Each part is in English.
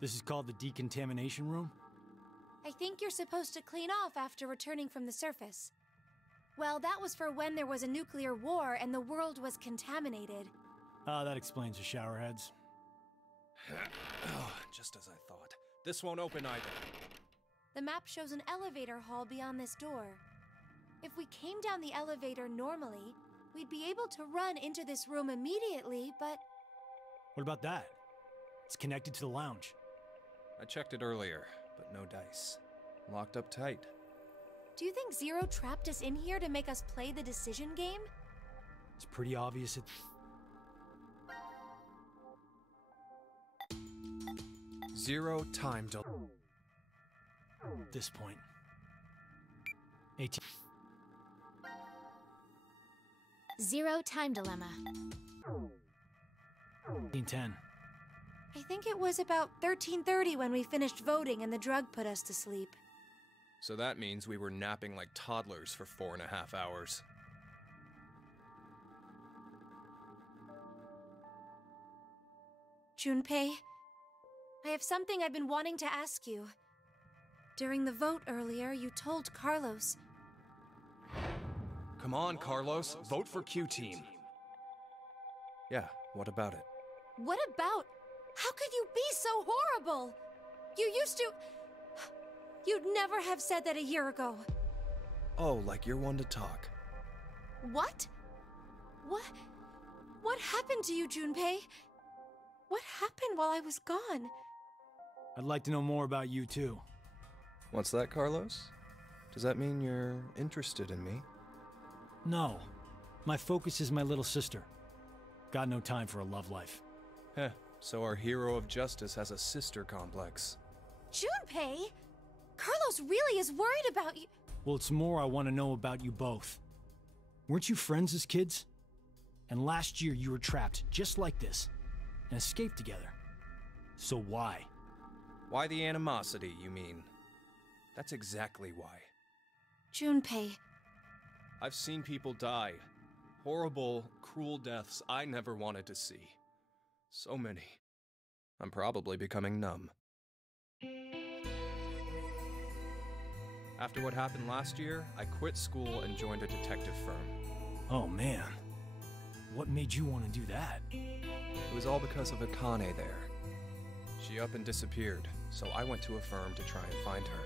This is called the decontamination room? I think you're supposed to clean off after returning from the surface. Well, that was for when there was a nuclear war and the world was contaminated. Ah, that explains the showerheads. Oh, just as I thought. This won't open either. The map shows an elevator hall beyond this door. If we came down the elevator normally, we'd be able to run into this room immediately, but... What about that? It's connected to the lounge. I checked it earlier, but no dice. Locked up tight. Do you think Zero trapped us in here to make us play the decision game? It's pretty obvious it... Zero time to... At this point. 18... Zero time dilemma. 1810. I think it was about 13:30 when we finished voting and the drug put us to sleep. So that means we were napping like toddlers for 4.5 hours. Junpei, I have something I've been wanting to ask you. During the vote earlier, you told Carlos... Come on, Carlos. Vote for Q-Team. Yeah, what about it? What about? How could you be so horrible? You used to... You'd never have said that a year ago. Oh, like you're one to talk. What? What happened to you, Junpei? What happened while I was gone? I'd like to know more about you, too. What's that, Carlos? Does that mean you're interested in me? No. My focus is my little sister. Got no time for a love life. Heh, so our hero of justice has a sister complex. Junpei! Carlos really is worried about you. Well, it's more I want to know about you both. Weren't you friends as kids? And last year you were trapped just like this, and escaped together. So why? Why the animosity, you mean? That's exactly why. Junpei. I've seen people die. Horrible, cruel deaths I never wanted to see. So many. I'm probably becoming numb. After what happened last year, I quit school and joined a detective firm. Oh man. What made you want to do that? It was all because of Akane there. She up and disappeared, so I went to a firm to try and find her.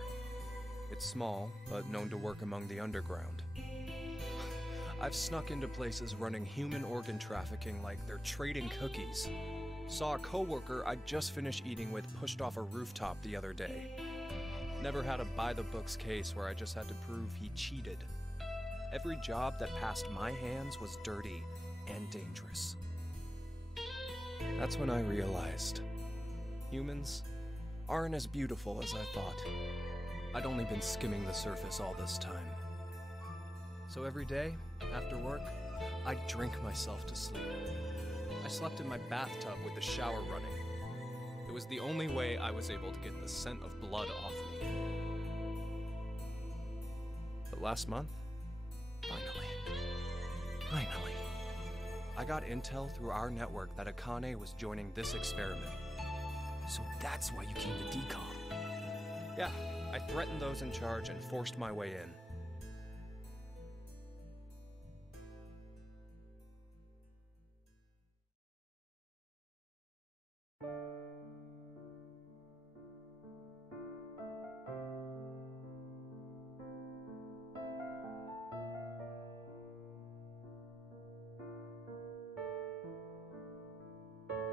It's small, but known to work among the underground. I've snuck into places running human organ trafficking like they're trading cookies. Saw a coworker I'd just finished eating with pushed off a rooftop the other day. Never had a by-the-books case where I just had to prove he cheated. Every job that passed my hands was dirty and dangerous. That's when I realized humans aren't as beautiful as I thought. I'd only been skimming the surface all this time. So every day, after work, I'd drink myself to sleep. I slept in my bathtub with the shower running. It was the only way I was able to get the scent of blood off me. But last month, finally, I got intel through our network that Akane was joining this experiment. So that's why you came to DECOM. Yeah, I threatened those in charge and forced my way in.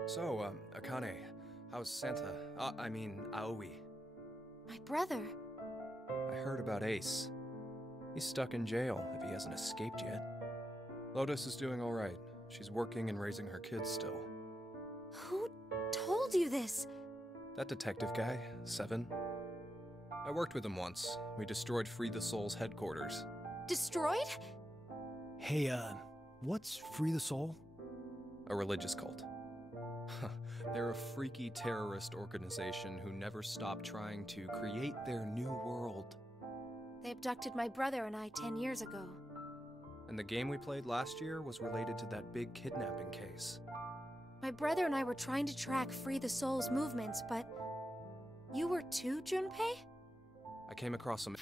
So, Akane, how's Santa? I mean, Aoi. My brother. I heard about Ace. He's stuck in jail, if he hasn't escaped yet. Lotus is doing alright. She's working and raising her kids still. Who told you this? That detective guy, Seven. I worked with him once. We destroyed Free the Soul's headquarters. Destroyed? Hey, what's Free the Soul? A religious cult. They're a freaky terrorist organization who never stop trying to create their new world. They abducted my brother and I 10 years ago. And the game we played last year was related to that big kidnapping case. My brother and I were trying to track Free the Soul's movements, but... You were too, Junpei? I came across some...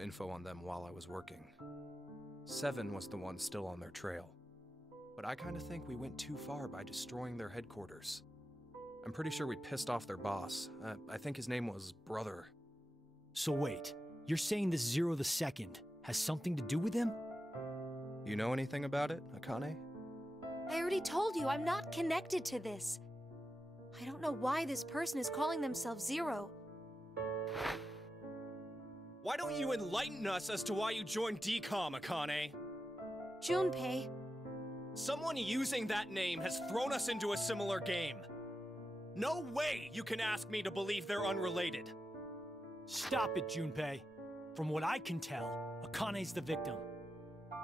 info on them while I was working. Seven was the one still on their trail. But I kinda think we went too far by destroying their headquarters. I'm pretty sure we pissed off their boss. I think his name was Brother. So wait, you're saying this Zero the Second has something to do with him? You know anything about it, Akane? I already told you I'm not connected to this. I don't know why this person is calling themselves Zero. Why don't you enlighten us as to why you joined DCOM, Akane? Junpei. Someone using that name has thrown us into a similar game. No way you can ask me to believe they're unrelated. Stop it, Junpei. From what I can tell, Akane's the victim.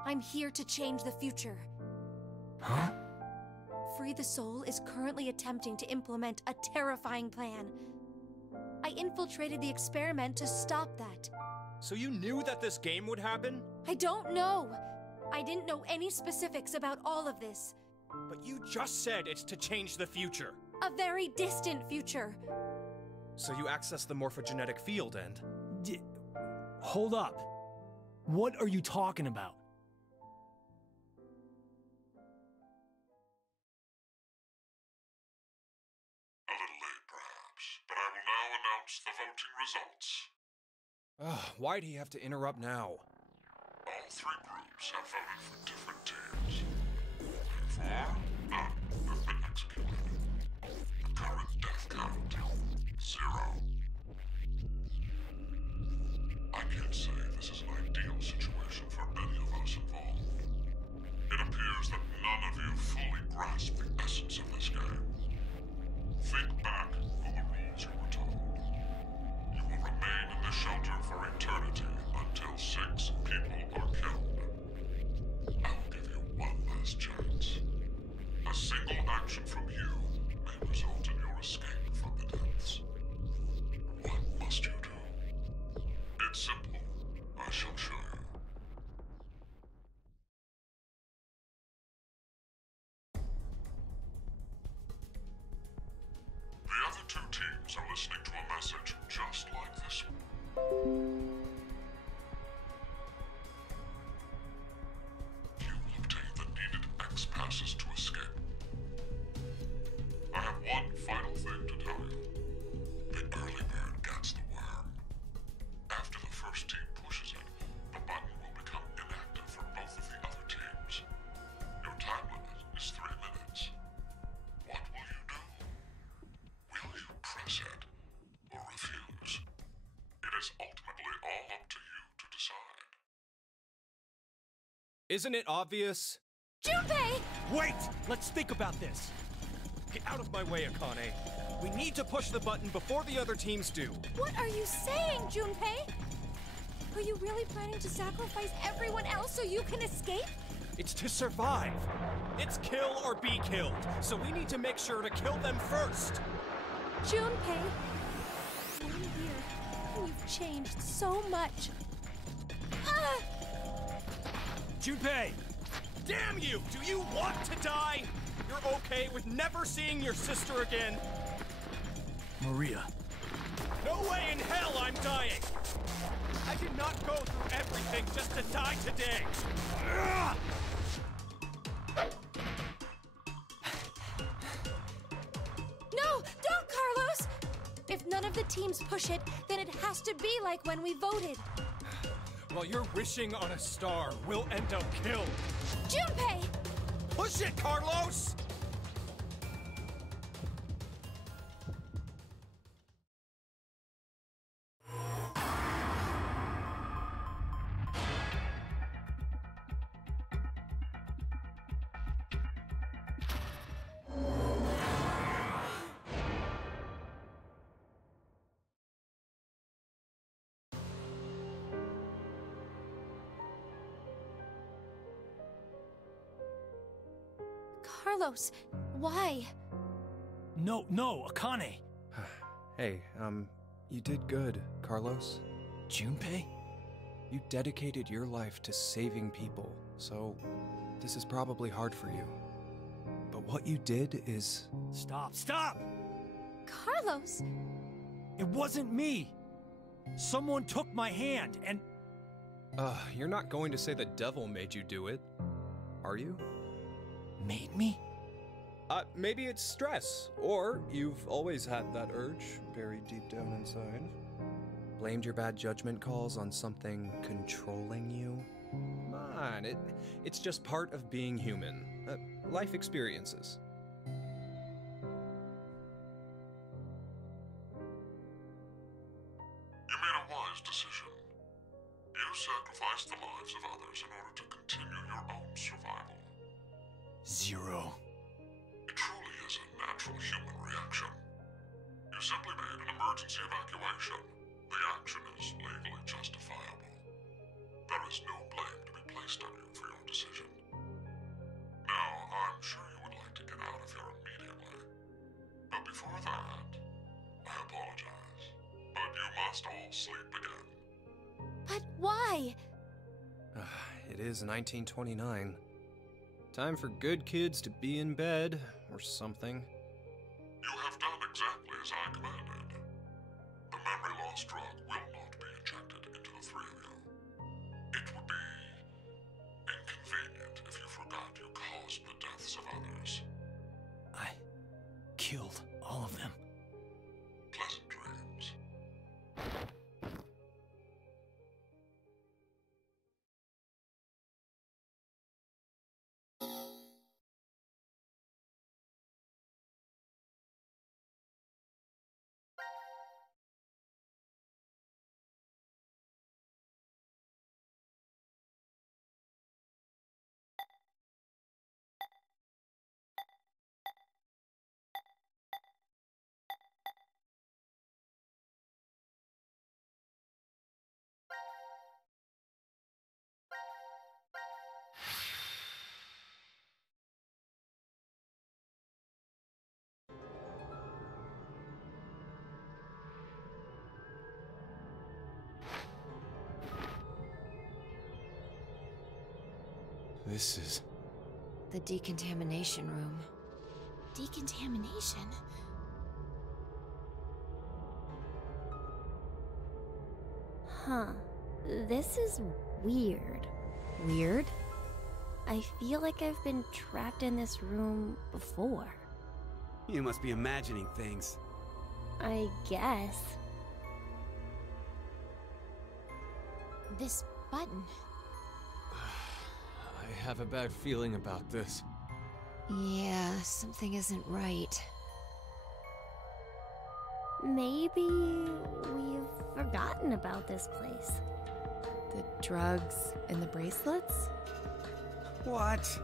I'm here to change the future. Huh? Free the Soul is currently attempting to implement a terrifying plan. I infiltrated the experiment to stop that. So you knew that this game would happen? I don't know. I didn't know any specifics about all of this. But you just said it's to change the future. A very distant future. So you access the morphogenetic field and... Hold up. What are you talking about? A little late, perhaps, but I will now announce the voting results. Why'd he have to interrupt now? All three groups have voted for different teams. Therefore, none have been executed. The current death count, 0. I can't say this is an ideal situation for any of us involved. It appears that none of you fully grasp the essence of this game. Think back on the rules you were told. You will remain in the shelter for eternity until 6 people are killed. I will give you one last chance. A single action from you may result in your escape from the depths. What must you do? It's simple. I shall show you. The other 2 teams are listening to a message just like this one. You obtained the needed X passes to escape. I have one final thing to tell you. The early bird gets the worm. After the first team pushes it, the button will become inactive for both of the other teams. Your time limit is 3 minutes. What will you do? Will you press it or refuse? It is ultimately all up to you to decide. Isn't it obvious? Junpei! Wait! Let's think about this. Get out of my way, Akane. We need to push the button before the other teams do. What are you saying, Junpei? Are you really planning to sacrifice everyone else so you can escape? It's to survive. It's kill or be killed, so we need to make sure to kill them first. Junpei, 1 year, and you've changed so much. Ah! Junpei! Damn you! Do you want to die? You're okay with never seeing your sister again? Maria. No way in hell I'm dying! I did not go through everything just to die today! Ugh! No, don't, Carlos! If none of the teams push it, then it has to be like when we voted. While you're wishing on a star, we'll end up killed. Junpei! Push it, Carlos! Carlos, why? No, Akane. Hey, you did good, Carlos. Junpei? You dedicated your life to saving people, so this is probably hard for you. But what you did is... Stop! Carlos! It wasn't me! Someone took my hand and... You're not going to say the devil made you do it, are you? Made me? Maybe it's stress, or you've always had that urge buried deep down inside. Blamed your bad judgment calls on something controlling you? Come on, it's just part of being human. life experiences. You made a wise decision. You sacrificed the lives of others in order to continue your own survival. Zero. It truly is a natural human reaction. You simply made an emergency evacuation. The action is legally justifiable. There is no blame to be placed on you for your decision. Now, I'm sure you would like to get out of here immediately. But before that, I apologize. But you must all sleep again. But why? It is 1929. Time for good kids to be in bed, or something. You have done exactly as I commanded. The memory loss drug will not be injected into the three of you. It would be inconvenient if you forgot you caused the deaths of others. I killed all of them. Pleasant dreams. This is... The decontamination room. Decontamination? Huh. This is weird. Weird? I feel like I've been trapped in this room before. You must be imagining things. I guess. This button. I have a bad feeling about this. Yeah, something isn't right. Maybe we've forgotten about this place. The drugs and the bracelets? What?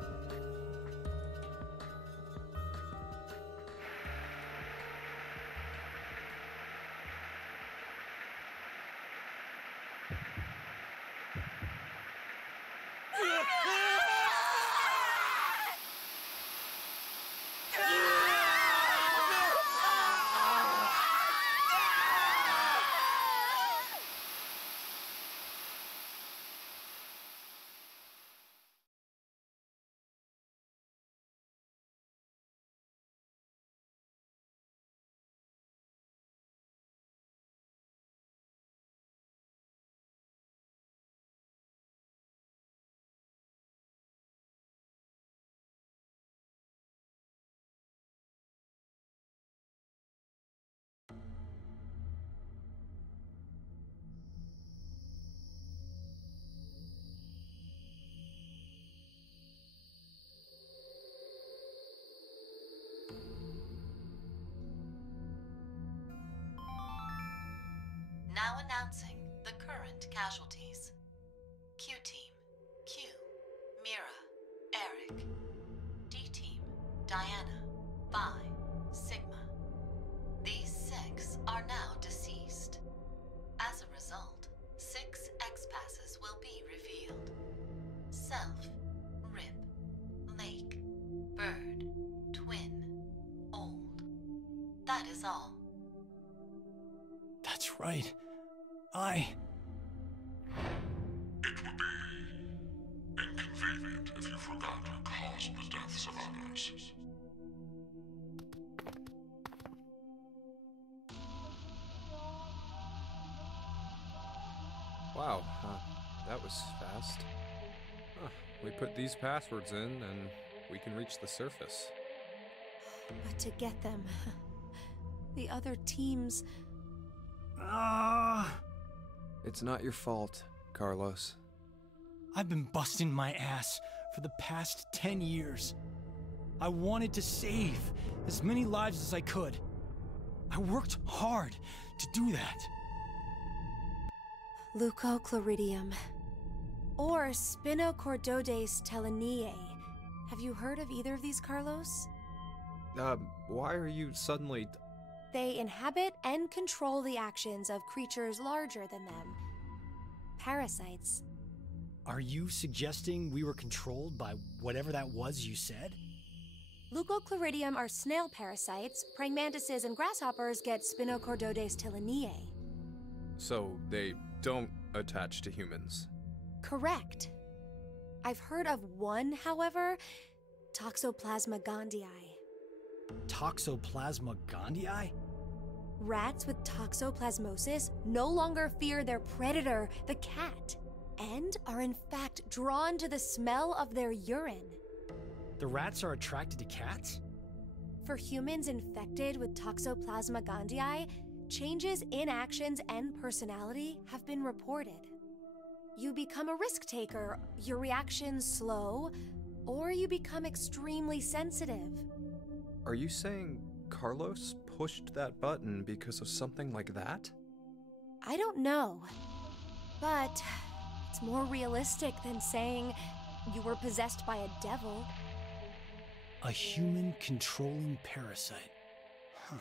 Now announcing the current casualties. Q-Team, Q, Mira, Eric. D-Team, Diana, Vi, Sigma. These 6 are now deceased. As a result, 6 X-Passes will be revealed. Self, Rip, Lake, Bird, Twin, Old. That is all. That's right. It would be inconvenient if you forgot you caused the deaths of others. Wow, that was fast. Huh, we put these passwords in and we can reach the surface. But to get them, the other teams... It's not your fault, Carlos. I've been busting my ass for the past 10 years. I wanted to save as many lives as I could. I worked hard to do that. Leucochloridium. Or Spinochordodes teleniae. Have you heard of either of these, Carlos? Why are you suddenly... They inhabit and control the actions of creatures larger than them. Parasites. Are you suggesting we were controlled by whatever that was you said? Leucochloridium are snail parasites. Praying mantises and grasshoppers get Spinochordodes teleniae. So they don't attach to humans? Correct. I've heard of one, however, Toxoplasma gondii. Toxoplasma gondii? Rats with toxoplasmosis no longer fear their predator, the cat, and are in fact drawn to the smell of their urine. The rats are attracted to cats? For humans infected with Toxoplasma gondii, changes in actions and personality have been reported. You become a risk taker, your reactions slow, or you become extremely sensitive. Are you saying Carlos pushed that button because of something like that? I don't know, but it's more realistic than saying you were possessed by a devil. A human controlling parasite. Huh.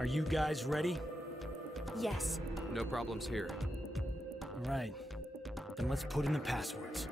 Are you guys ready? Yes. No problems here. All right. Then let's put in the passwords.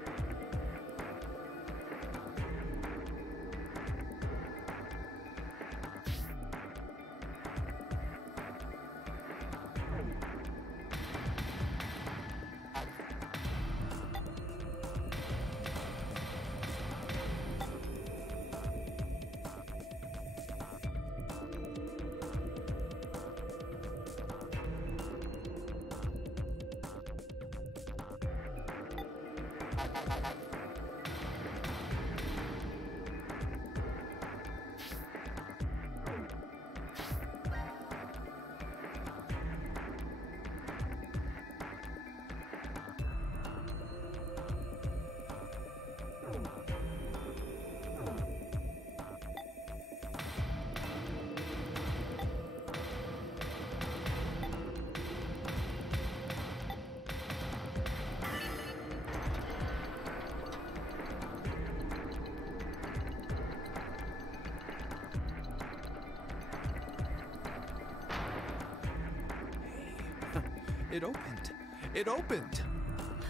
It opened. It opened!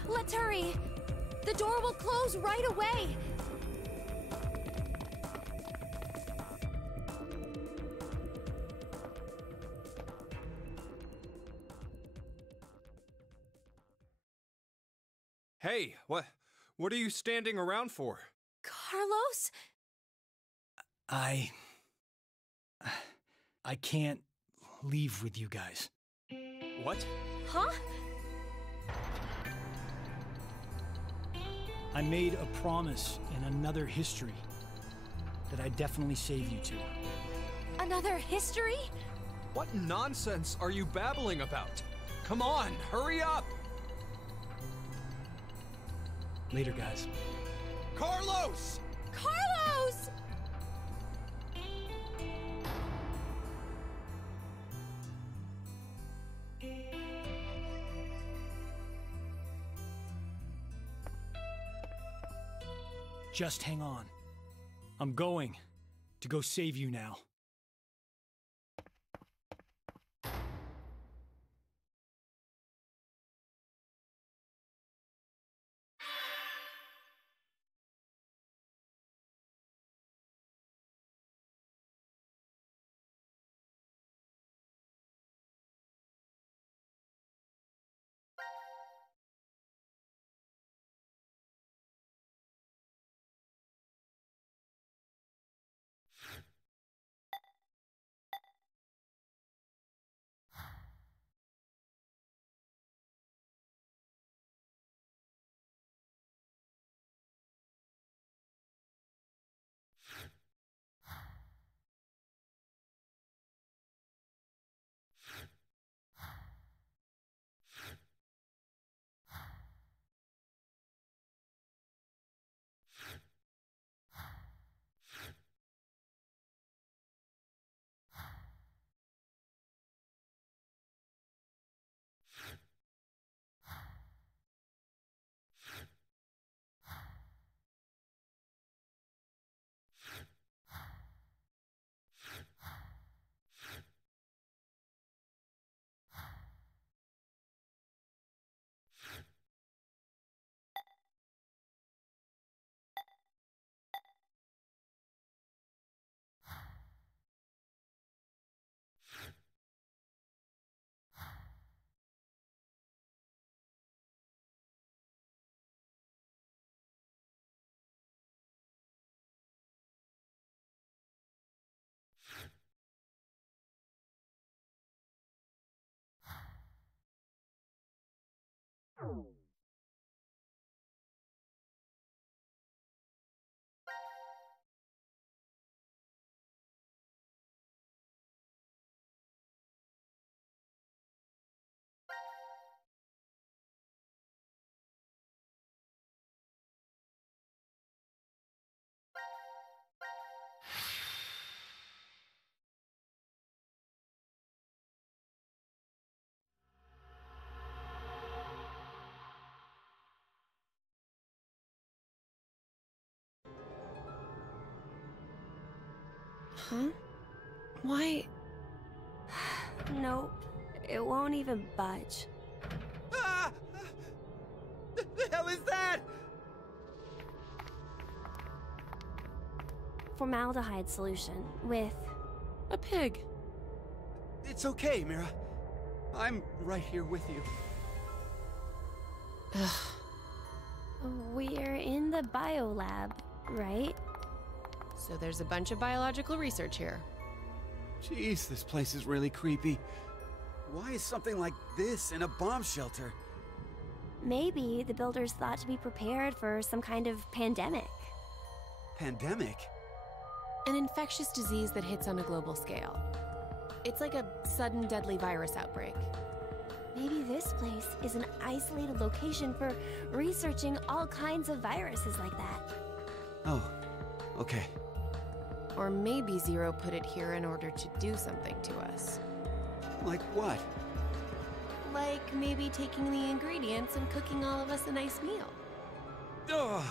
Let's hurry! The door will close right away! Hey, what are you standing around for? Carlos? I can't leave with you guys. What? Huh? I made a promise in another history that I'd definitely save you two. Another history? What nonsense are you babbling about? Come on, hurry up! Later, guys. Carlos! Carlos! Just hang on. I'm going to go save you now. Huh? Why? Nope. It won't even budge. Ah! The hell is that? Formaldehyde solution with... A pig. It's okay, Mira. I'm right here with you. We're in the biolab, right? So there's a bunch of biological research here. Jeez, this place is really creepy. Why is something like this in a bomb shelter? Maybe the builders thought to be prepared for some kind of pandemic. Pandemic? An infectious disease that hits on a global scale. It's like a sudden deadly virus outbreak. Maybe this place is an isolated location for researching all kinds of viruses like that. Oh, okay. Or maybe Zero put it here in order to do something to us. Like what? Like maybe taking the ingredients and cooking all of us a nice meal. Ugh.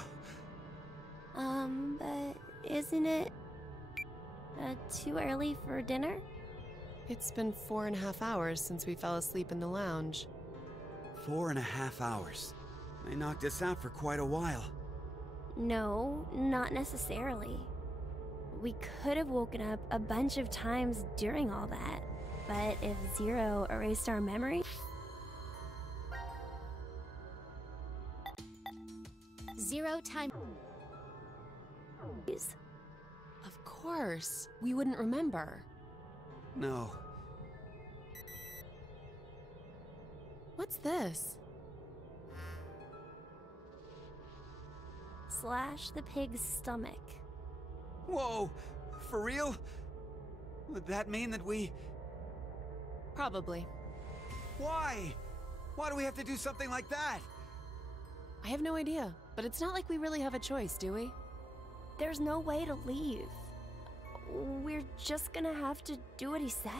But isn't it too early for dinner? It's been 4.5 hours since we fell asleep in the lounge. 4.5 hours. They knocked us out for quite a while. No, not necessarily. We could have woken up a bunch of times during all that, but if Zero erased our memory... Zero time. Of course, we wouldn't remember. No. What's this? Slash the pig's stomach. Whoa! For real? Would that mean that we... Probably. Why? Why do we have to do something like that? I have no idea, but it's not like we really have a choice, do we? There's no way to leave. We're just gonna have to do what he said.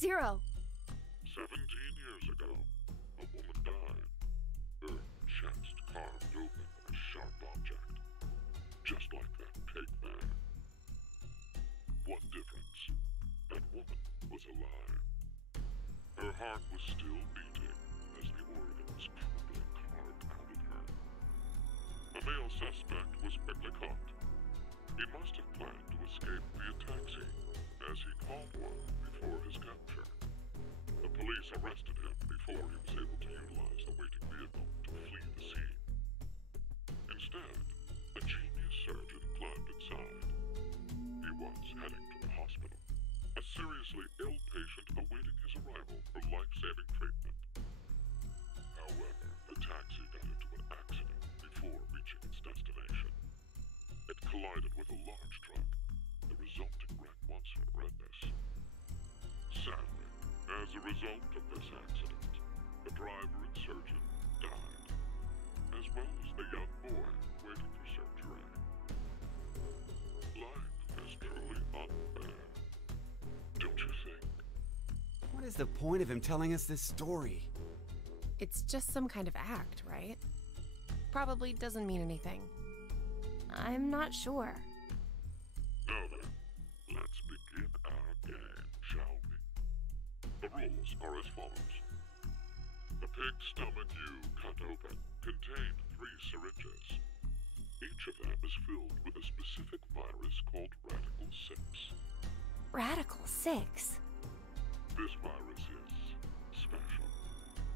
Zero. 17 years ago, a woman died. Her chest carved open with a sharp object. Just like that pig there. One difference. That woman was alive. Her heart was still beating as the organs cruelly carved out of her. The male suspect was quickly caught. He must have planned to escape via taxi, as he called one before his capture. The police arrested him before he was able to utilize the waiting vehicle to flee the scene. Instead, a genius surgeon climbed inside. He was heading to the hospital, a seriously ill patient awaiting his arrival for life-saving treatment. However, the taxi got into an accident before reaching its destination. It collided with a large truck. The resulting wreck was horrendous. Sadly, as a result of this accident, the driver and surgeon died, as well as the young boy waiting for surgery. Life is truly unfair, don't you think? What is the point of him telling us this story? It's just some kind of act, right? Probably doesn't mean anything. I'm not sure. Now then, let's begin our game, shall we? The rules are as follows. The pig's stomach you cut open contained 3 syringes. Each of them is filled with a specific virus called Radical 6. Radical 6? This virus is special.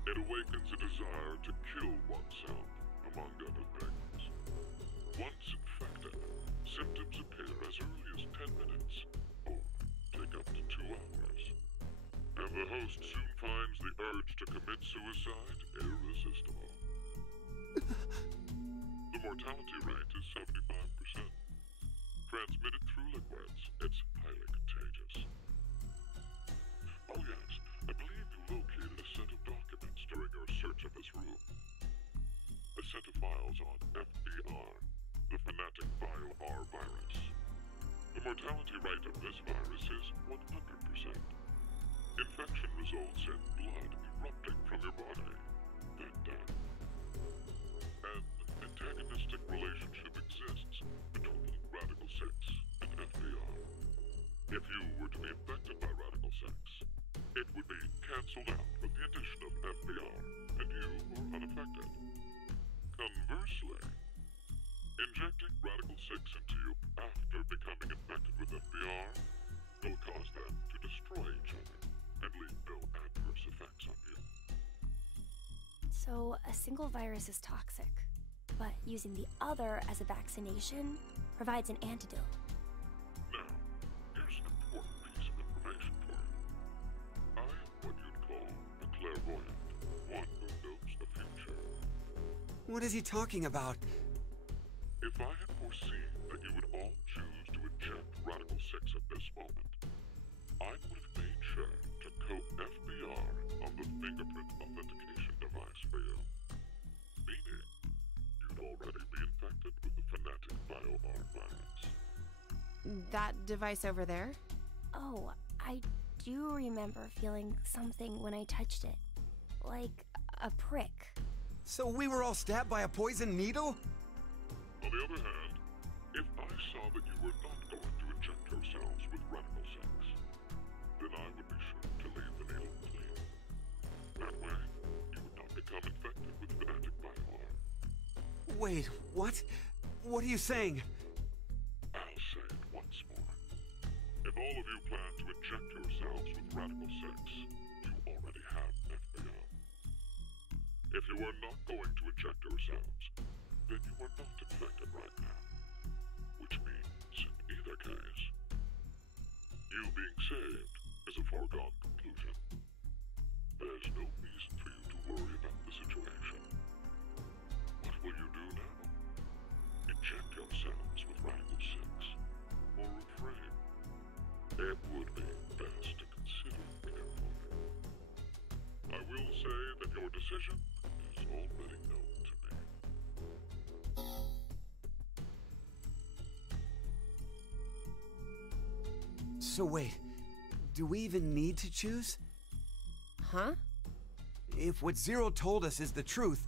It awakens a desire to kill oneself, among other things. Once infected, symptoms appear as early as 10 minutes, or take up to 2 hours. And the host soon finds the urge to commit suicide irresistible. The mortality rate is 75%. Transmitted through liquids, it's highly contagious. Oh yes, I believe you located a set of documents during your search of this room. A set of files on FBR, the Fanatic Bio-R virus. The mortality rate of this virus is 100%. Infection results in blood erupting from your body, then death. An antagonistic relationship exists between Radical 6 and FBR. If you were to be infected by Radical 6, it would be cancelled out with the addition of FBR, and you are unaffected. Conversely, injecting Radical 6 into you after becoming infected with FBR will cause them to destroy each other and leave no adverse effects on you. So, a single virus is toxic, but using the other as a vaccination provides an antidote. Now, here's an important piece of information for you. I am what you'd call a clairvoyant, one who knows the future. What is he talking about? If I had foreseen that you would all choose to inject Radical 6 at this moment, I would have made sure to coat FBR on the fingerprint authentication device for you. Meaning, you'd already be infected with the Fanatic Bio-R virus. That device over there? Oh, I do remember feeling something when I touched it. Like a prick. So we were all stabbed by a poison needle? On the other hand, if I saw that you were not going to inject yourselves with Radical 6, then I would be sure to leave the needle clean. That way, you would not become infected with Fanatic Bio-R. Wait, what? What are you saying? I'll say it once more. If all of you plan to inject yourselves with Radical 6, you already have FBR. If you are not going to inject yourselves, then you are not infected right now. Which means, in either case, you being saved is a foregone conclusion. There's no reason for you to worry about the situation. What will you do now? Inject yourselves with Radical 6, or refrain? It would be best to consider carefully. I will say that your decision is already known to me. So wait, do we even need to choose? Huh? If what Zero told us is the truth,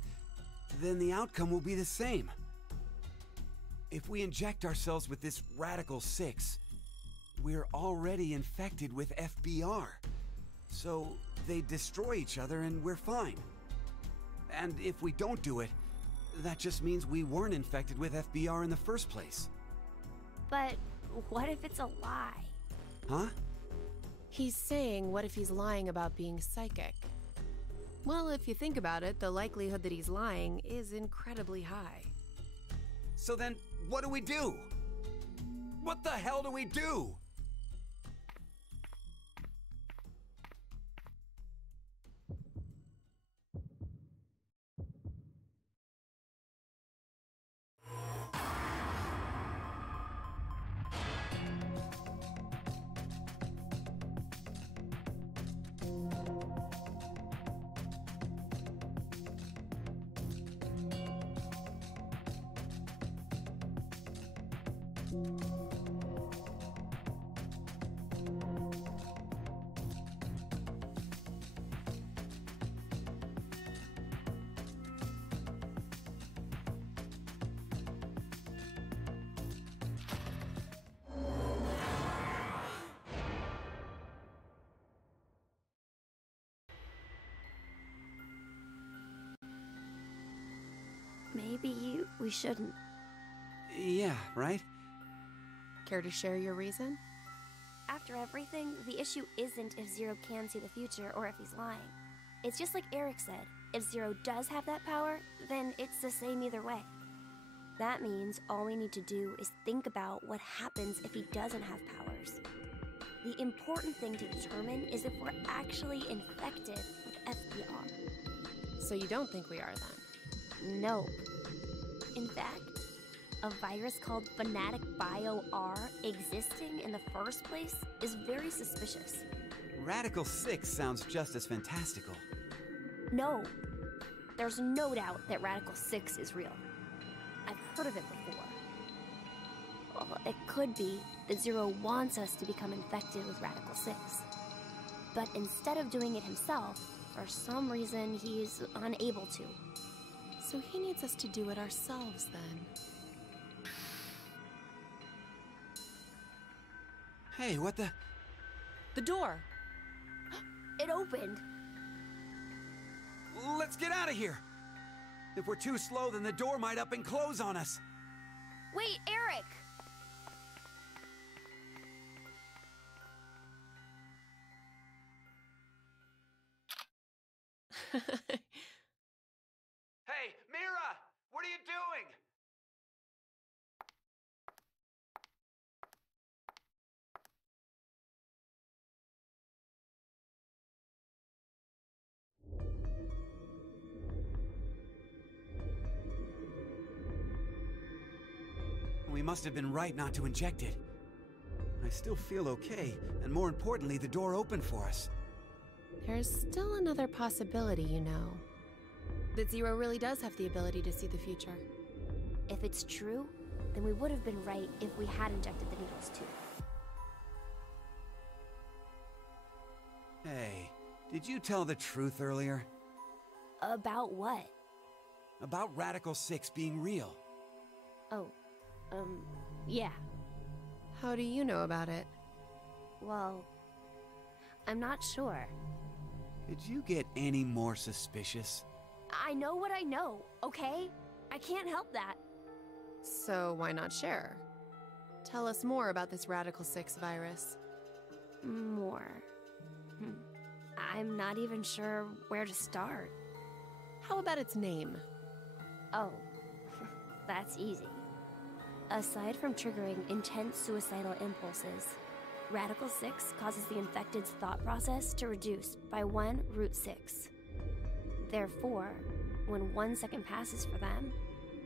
then the outcome will be the same. If we inject ourselves with this Radical 6, we're already infected with FBR. So they destroy each other and we're fine. And if we don't do it, that just means we weren't infected with FBR in the first place. But what if it's a lie? Huh? He's saying, what if he's lying about being psychic? Well, if you think about it, the likelihood that he's lying is incredibly high. So then, what do we do? What the hell do we do? Maybe we shouldn't. Yeah, right? Care to share your reason? After everything, the issue isn't if Zero can see the future or if he's lying. It's just like Eric said, if Zero does have that power, then it's the same either way. That means all we need to do is think about what happens if he doesn't have powers. The important thing to determine is if we're actually infected with FBR. So you don't think we are then? No. In fact, a virus called Fanatic Bio R existing in the first place is very suspicious. Radical 6 sounds just as fantastical. No. There's no doubt that Radical 6 is real. I've heard of it before. Well, it could be that Zero wants us to become infected with Radical 6. But instead of doing it himself, for some reason he's unable to. So he needs us to do it ourselves then. Hey, what the? The door! It opened! Let's get out of here! If we're too slow, then the door might up and close on us. Wait, Eric! Hey, Mira! What are you doing? We must have been right not to inject it. I still feel okay, and more importantly, the door opened for us. There's still another possibility, you know. That Zero really does have the ability to see the future. If it's true, then we would have been right if we had injected the needles too. Hey, did you tell the truth earlier? About what? About Radical 6 being real. Oh, yeah. How do you know about it? Well, I'm not sure. Did you get any more suspicious? I know what I know, okay? I can't help that. So why not share? Tell us more about this Radical 6 virus. More. I'm not even sure where to start. How about its name? Oh, that's easy. Aside from triggering intense suicidal impulses, Radical 6 causes the infected's thought process to reduce by 1 root 6. Therefore, when 1 second passes for them,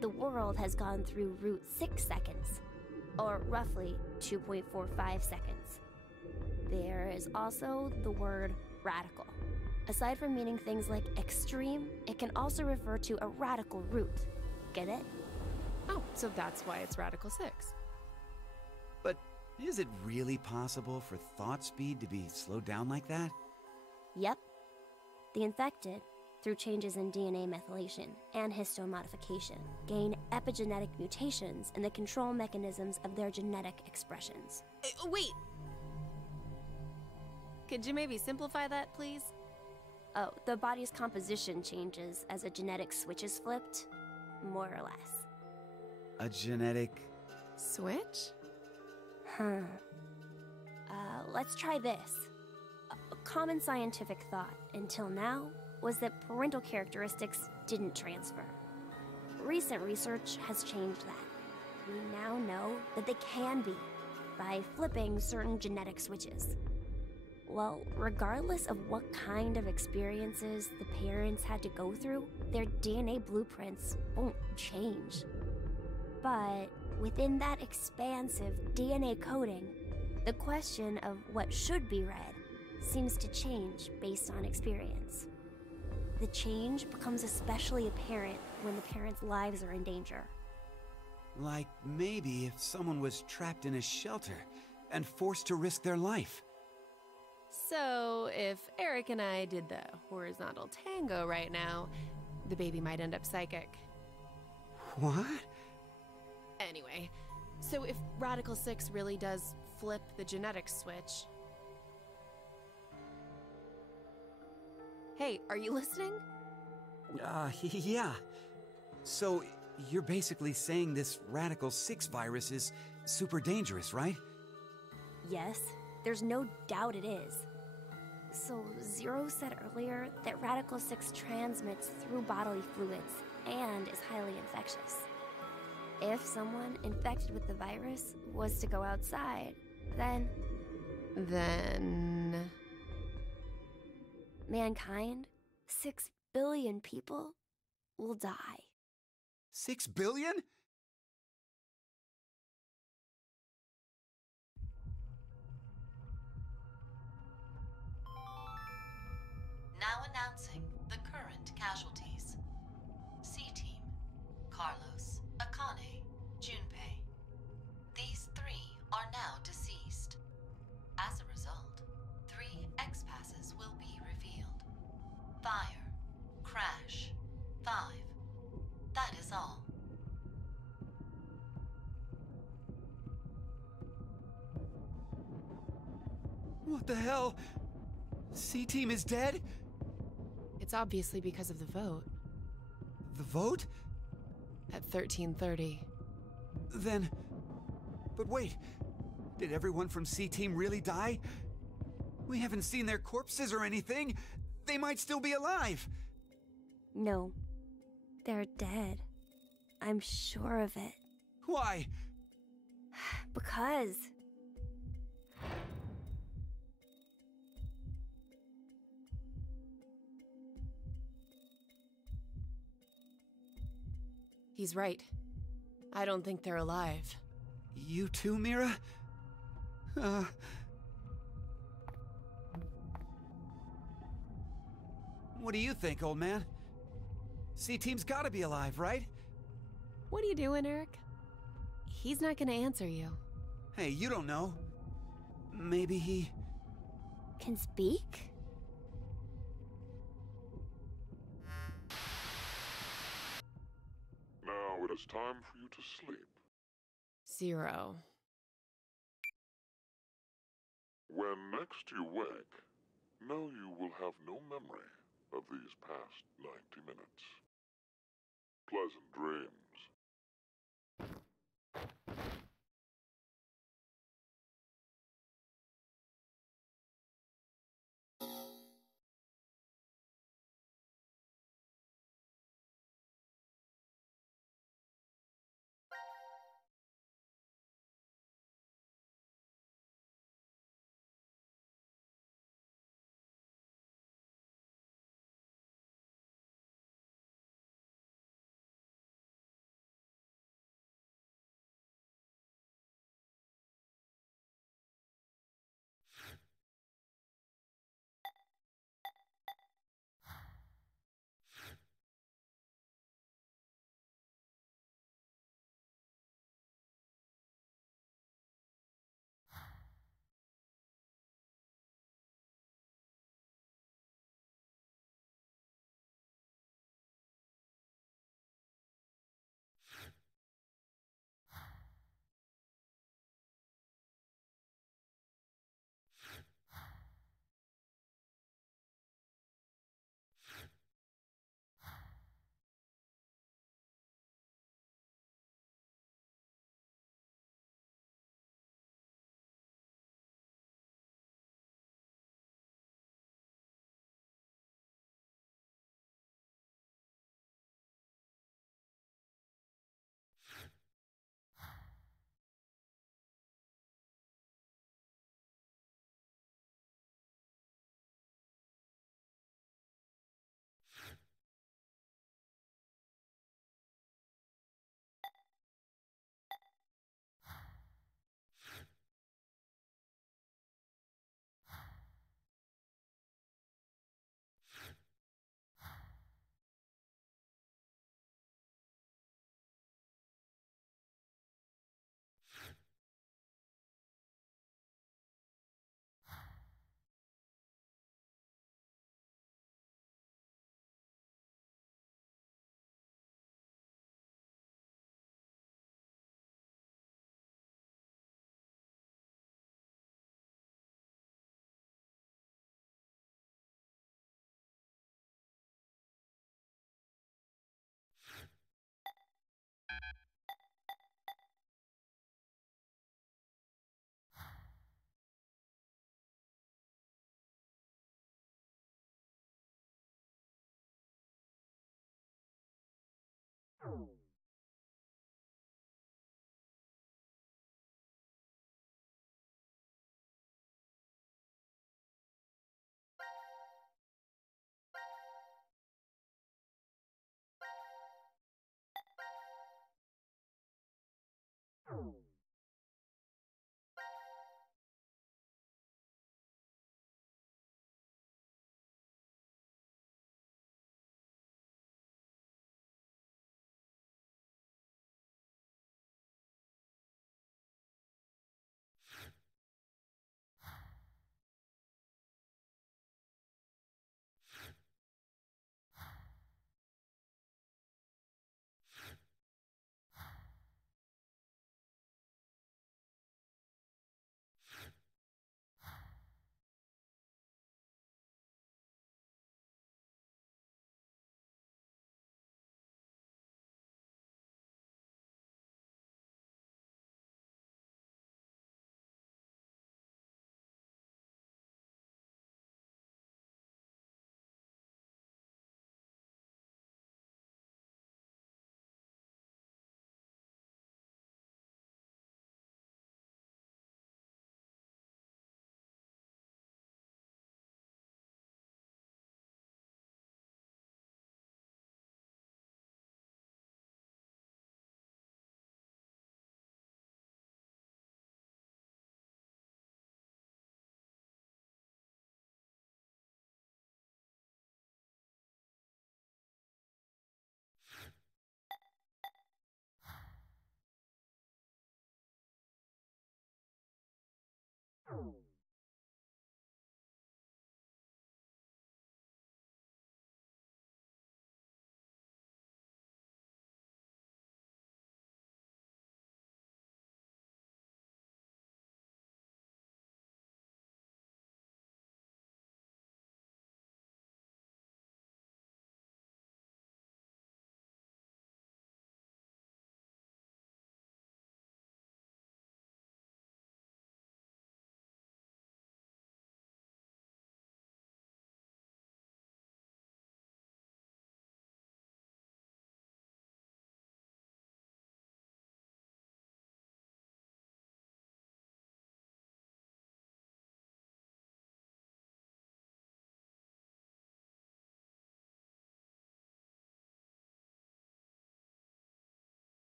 the world has gone through root 6 seconds, or roughly 2.45 seconds. There is also the word radical. Aside from meaning things like extreme, it can also refer to a radical root. Get it? Oh, so that's why it's Radical 6. But Is it really possible for thought speed to be slowed down like that? Yep. The infected, through changes in DNA methylation and histone modification, gain epigenetic mutations in the control mechanisms of their genetic expressions. Wait! Could you maybe simplify that, please? Oh, the body's composition changes as a genetic switch is flipped, more or less. A genetic... Switch? Huh. Let's try this. A common scientific thought, until now, was that parental characteristics didn't transfer. Recent research has changed that. We now know that they can be, by flipping certain genetic switches. Well, regardless of what kind of experiences the parents had to go through, their DNA blueprints won't change. But within that expansive DNA coding, the question of what should be read seems to change based on experience. The change becomes especially apparent when the parents' lives are in danger. Like maybe if someone was trapped in a shelter and forced to risk their life. So, if Eric and I did the horizontal tango right now, the baby might end up psychic. What? Anyway, so if Radical 6 really does flip the genetic switch... Hey, are you listening? Yeah. So, you're basically saying this Radical 6 virus is super dangerous, right? Yes, there's no doubt it is. So, Zero said earlier that Radical 6 transmits through bodily fluids and is highly infectious. If someone infected with the virus was to go outside, then... mankind, 6 billion people, will die. 6 billion? Now announcing the current casualties. C-Team, Carlos, Akane, Junpei. These 3 are now deceased. As a result, 3 X-passes will be revealed. Fire, crash, 5. That is all. What the hell? C-Team is dead? It's obviously because of the vote. The vote? At 13:30. Then... But wait, did everyone from C-Team really die? We haven't seen their corpses or anything. They might still be alive. No, they're dead. I'm sure of it. Why? Because... He's right. I don't think they're alive. You too, Mira? What do you think, old man? C-Team's gotta be alive, right? What are you doing, Eric? He's not gonna answer you. Hey, you don't know. Maybe he... can speak? Now it is time for you to sleep. 0. When next you wake, know you will have no memory of these past 19